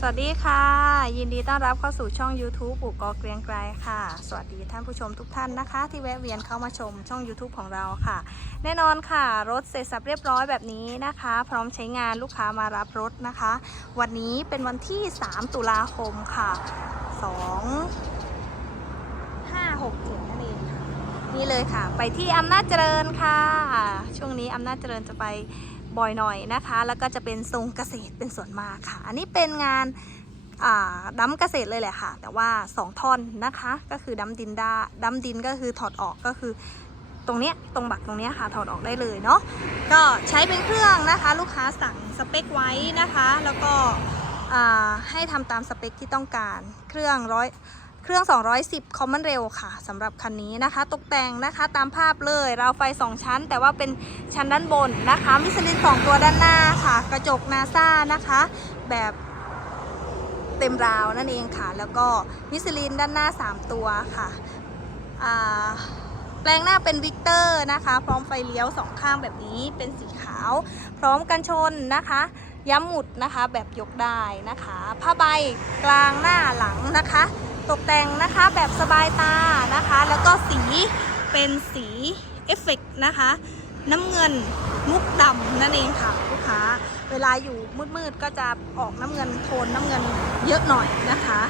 สวัสดีค่ะ ยินดีต้อนรับเข้าสู่ช่อง YouTube ปุกกอเกรียงไกรค่ะ สวัสดีท่านผู้ชมทุกท่านนะคะ ที่แวะเวียนเข้ามาชมช่อง YouTube ของเราค่ะ แน่นอนค่ะ รถเสร็จสับเรียบร้อยแบบนี้นะคะ พร้อมใช้งานลูกค้ามารับรถนะคะ วันนี้เป็นวันที่ 3 ตุลาคมค่ะ 2 5 6 7นั่นเองค่ะนี่เลยค่ะ ไปที่อำนาจเจริญค่ะ ช่วงนี้อำนาจเจริญจะไป บ่อยหน่อยนะคะ แล้วก็จะเป็นทรงเกษตรเป็นส่วนมากค่ะ อันนี้เป็นงานอ่าดั้มเกษตรเลยแหละค่ะ แต่ว่า 2 ท่อนนะคะก็คือดั้มดินได้ดั้มดินก็คือถอดออกก็คือตรงเนี้ยตรงบักตรงเนี้ยค่ะถอดออกได้เลยเนาะก็ใช้เป็นเครื่องนะคะ ลูกค้าสั่งสเปคไว้นะคะ แล้วก็ให้ทำตามสเปคที่ต้องการเครื่องร้อย เครื่อง 210 Common Rail ค่ะสำหรับคันนี้นะคะ ตกแต่งนะคะตามภาพเลยราวไฟ 2 ชั้น แต่ว่าเป็นชั้นด้านบนนะคะ มิสลิน 2 ตัวด้านหน้าค่ะ กระจกนาซ่านะคะ แบบเต็มราวนั่นเองค่ะ แล้วก็มิสลินด้านหน้า 3 ตัวค่ะแปลงหน้าเป็นวิกเตอร์นะคะ พร้อมไฟเลี้ยวสองข้างแบบนี้เป็นสีขาว พร้อมกันชนนะคะ ย้ำหมุดนะคะแบบยกได้นะคะ ผ้าใบกลางหน้าหลังนะคะ ตกแต่งนะคะแบบสบายตานะคะ แล้วก็สีเป็นสีเอฟเฟกต์นะคะ น้ำเงินมุกดำนั่นเองค่ะลูกค้า เวลาอยู่มืดๆก็จะออกน้ำเงินโทนน้ำเงินเยอะหน่อยนะคะ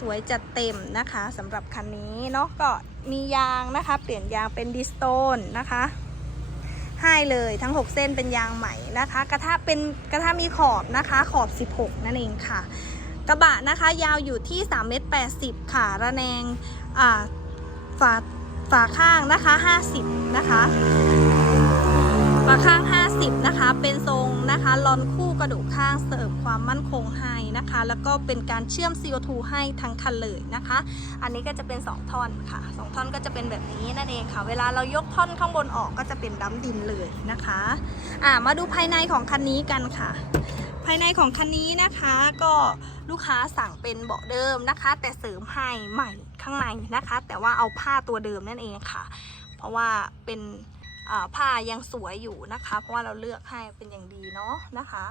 สวยจัดเต็มนะคะสำหรับคันนี้เนาะก็มียางนะคะ เปลี่ยนยางเป็นดิสโตนนะคะให้เลยทั้ง 6 เส้นเป็นยางใหม่นะคะ กระทะเป็นกระทะมีขอบนะคะขอบ 16 นั่นเองค่ะ กระบะนะคะยาวอยู่ที่3เมตร80ค่ะระแนงฝาฝาข้างนะคะ 50 นะคะ ฝาข้าง 50 นะคะ เป็นทรงนะคะลอนคู่กระดูกข้างเสริมความมั่นคงให้นะคะ แล้วก็เป็นการเชื่อม CO2 ให้ทั้งคันเลยนะคะ อันนี้ก็จะเป็น 2 ท่อนค่ะ 2 ท่อนก็จะเป็นแบบนี้นั่นเองค่ะ เวลาเรายกท่อนข้างบนออกก็จะเป็นดั้มดินเลยนะคะ อ่ามาดูภายในของคันนี้กันค่ะ ภายในของคันนี้นะคะก็ลูกค้าสั่งเป็นเบาะเดิมนะคะ แต่เสริมให้ใหม่ข้างในนะคะ แต่ว่าเอาผ้าตัวเดิมนั่นเองค่ะ เพราะว่าเป็นผ้ายังสวยอยู่นะคะ เพราะว่าเราเลือกให้เป็นอย่างดีเนาะนะคะ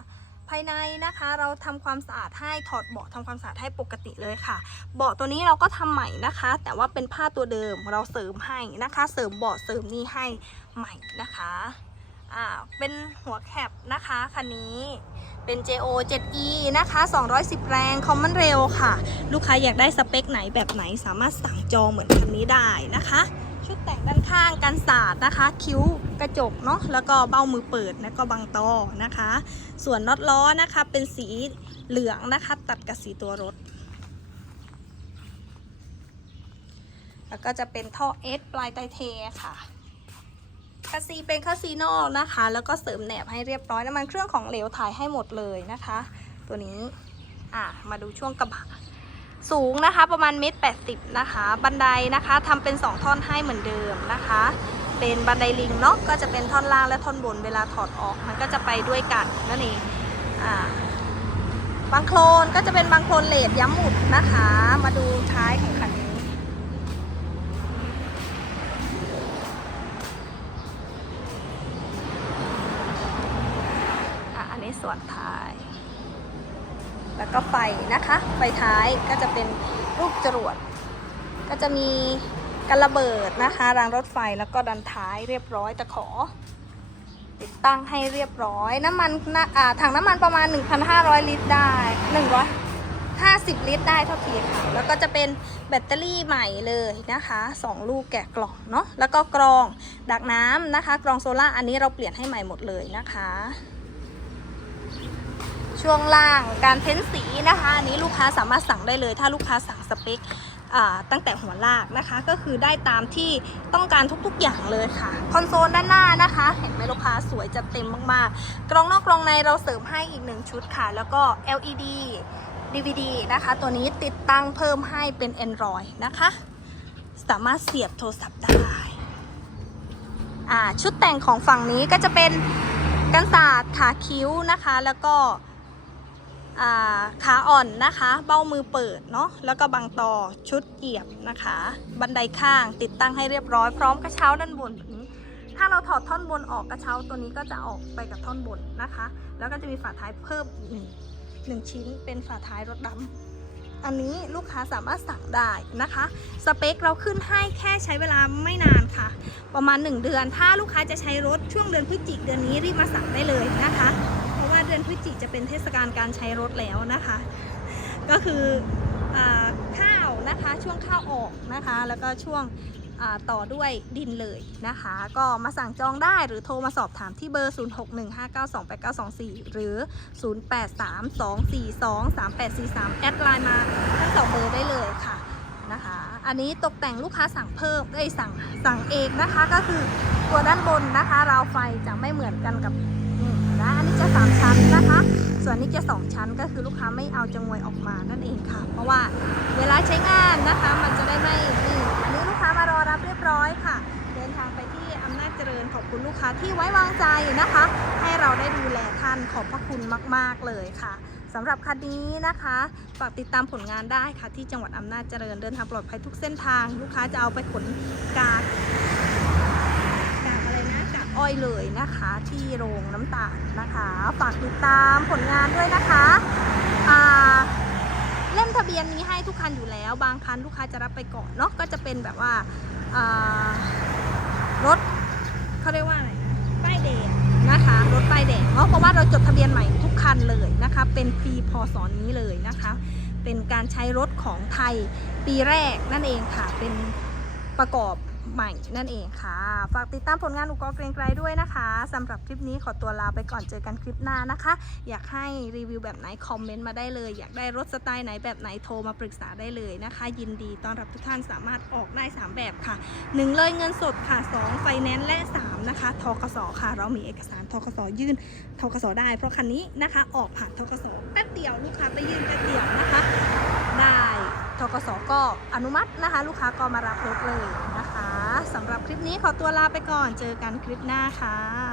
ภายในนะคะเราทำความสะอาดให้ถอดเบาะทำความสะอาดให้ปกติเลยค่ะ เบาะตัวนี้เราก็ทำใหม่นะคะ แต่ว่าเป็นผ้าตัวเดิมเราเสริมให้นะคะ เสริมเบาะเสริมนี่ให้ใหม่นะคะอ่าเป็นหัวแคปนะคะคันนี้ เป็น JO 7E นะคะ 210 แรง Common Rail ค่ะ ลูกค้าอยากได้สเปคไหนแบบไหนสามารถสั่งจองเหมือนคันนี้ได้นะคะ ชุดแต่งด้านข้างกันสาดนะคะ คิ้วกระจกเนาะแล้วก็เบ้ามือเปิดแล้วก็บังตอนะคะ ส่วนน็อตล้อนะคะเป็นสีเหลืองนะคะ ตัดกับสีตัวรถ แล้วก็จะเป็นท่อเอสปลายไตเทค่ะ คัสซีเป็นคาซีโนนะคะ แล้วก็เสริมแหนบให้เรียบร้อยน้ำมันเครื่องของเหลวถ่ายให้หมดเลยนะคะ ตัวนี้อะมาดูช่วงกระบะสูงนะคะประมาณเมตรแปดสิบนะคะ บันไดนะคะทำเป็น 2 ท่อนให้เหมือนเดิมนะคะ เป็นบันไดลิงเนาะก็จะเป็นท่อนล่างและท่อนบนเวลาถอดออกมันก็จะไปด้วยกันนั่นเองอ่าบางโคลนก็จะเป็นบางโคลนเลดย้ำหมุดนะคะ มาดูท้ายของคันนี้ อะอันนี้ ส่วนท้าย แล้วก็ไฟนะคะ ไฟท้ายก็จะเป็นรูปจรวด ก็จะมีกันระเบิดนะคะ รางรถไฟแล้วก็ดันท้ายเรียบร้อยตะขอ ติดตั้งให้เรียบร้อย น้ำมันนะอ่าถังน้ำมันประมาณ 1,500 ลิตรได้150 ลิตรได้เท่าทีค่ะ แล้วก็จะเป็นแบตเตอรี่ใหม่เลยนะคะ 2 ลูกแกะกล่องเนาะแล้วก็กรองดักน้ำนะคะ กรองโซล่าอันนี้เราเปลี่ยนให้ใหม่หมดเลยนะคะ ช่วงล่างการเพ้นสีนะคะอันนี้ลูกค้าสามารถสั่งได้เลย ถ้าลูกค้าสั่งสเปคตั้งแต่หัวลากนะคะ ก็คือได้ตามที่ต้องการทุกๆอย่างเลยค่ะ คอนโซลด้านหน้านะคะ เห็นไหมลูกค้าสวยจัดเต็มมากๆกรองนอกกรองในเราเสริมให้อีกหนึ่งชุดค่ะ แล้วก็ LED DVD นะคะ ตัวนี้ติดตั้งเพิ่มให้เป็น Android นะคะ สามารถเสียบโทรศัพท์ได้ชุดแต่งของฝั่งนี้ก็จะเป็น กันศาสตร์ขาคิ้วนะคะ แล้วก็าขาอ่อนนะคะ เบ้ามือเปิดเนาะ แล้วก็บางต่อชุดเหยียบนะคะ บันไดข้างติดตั้งให้เรียบร้อย พร้อมกระเช้าด้านบนแบบนี้ ถ้าเราถอดท่อนบนออกกระเช้าตัวนี้ก็จะออกไปกับท่อนบนนะคะ แล้วก็จะมีฝาท้ายเพิ่มอีกหนึ่งชิ้นเป็นฝาท้ายรถดำ อันนี้ลูกค้าสามารถสั่งได้นะคะ สเปคเราขึ้นให้แค่ใช้เวลาไม่นานค่ะ ประมาณ 1 เดือน ถ้าลูกค้าจะใช้รถช่วงเดือนพฤศจิกเดือนนี้รีบมาสั่งได้เลยนะคะ เพราะว่าเดือนพฤศจิจะเป็นเทศกาลการใช้รถแล้วนะคะ ก็คือข้าวนะคะช่วงข้าวออกนะคะ แล้วก็ช่วง ต่อด้วยดินเลยนะคะ ก็มาสั่งจองได้หรือโทรมาสอบถามที่เบอร์ 0615928924 หรือ 0832423843 แอดไลน์มาทั้งสองเบอร์ได้เลยค่ะนะคะ อันนี้ตกแต่งลูกค้าสั่งเพิ่มได้สั่งสั่งเองนะคะก็คือตัวด้านบนนะคะราวไฟจะไม่เหมือนกันกับนี่นะอันนี้จะ 3 ชั้นนะคะ ส่วนนี้จะ 2 ชั้นก็คือลูกค้าไม่เอาจงวยออกมานั่นเองค่ะ เพราะว่าเวลาใช้งานนะคะมันจะได้ไม่ นขอบคุณลูกค้าที่ไว้วางใจนะคะ ให้เราได้ดูแลท่านขอบพระคุณมาก ๆ เลยค่ะสำหรับคันนี้นะคะฝากติดตามผลงานได้ค่ะ ที่จังหวัดอำนาจเจริญเดินทางปลอดภัยทุกเส้นทาง ลูกค้าจะเอาไปขนกากกากอะไรนะกากอ้อยเลยนะคะ ที่โรงน้ำตาลนะคะ ฝากติดตามผลงานด้วยนะคะเล่มทะเบียนมีให้ทุกคันอยู่แล้ว บางคันลูกค้าจะรับไปก่อนเนาะก็จะเป็นแบบว่ารถ เขาเรียกว่าอะไรนะป้ายแดงนะคะรถป้ายแดงเนาะเพราะว่าเราจดทะเบียนใหม่ทุกคันเลยนะคะ เป็นปีพศนี้เลยนะคะ เป็นการใช้รถของไทยปีแรกนั่นเองค่ะเป็นประกอบ ใหม่นั่นเองค่ะ ฝากติดตามผลงานอุกกรเกรีงไกรด้วยนะคะสำหรับคลิปนี้ขอตัวลาไปก่อนเจอกันคลิปหน้านะคะ อยากให้รีวิวแบบไหนคอมเมนต์มาได้เลย อยากได้รถสไตล์ไหนแบบไหนโทรมาปรึกษาได้เลยนะคะ ยินดีต้อนรับทุกท่านสามารถออกได้ 3 แบบค่ะ 1 เลยเงินสดค่ะ 2 ไฟแนนซ์และ 3 นะคะทกสค่ะ เรามีเอกสารทกสยื่นทกสได้ เพราะคันนี้นะคะออกผ่านทกสแป๊บเดียวลูกค้าไปยื่นแป๊บเดียวนะคะ ได้ทกสก็อนุมัตินะคะ ลูกค้าก็มารับรถเลยนะคะ สำหรับคลิปนี้ขอตัวลาไปก่อน เจอกันคลิปหน้าค่ะ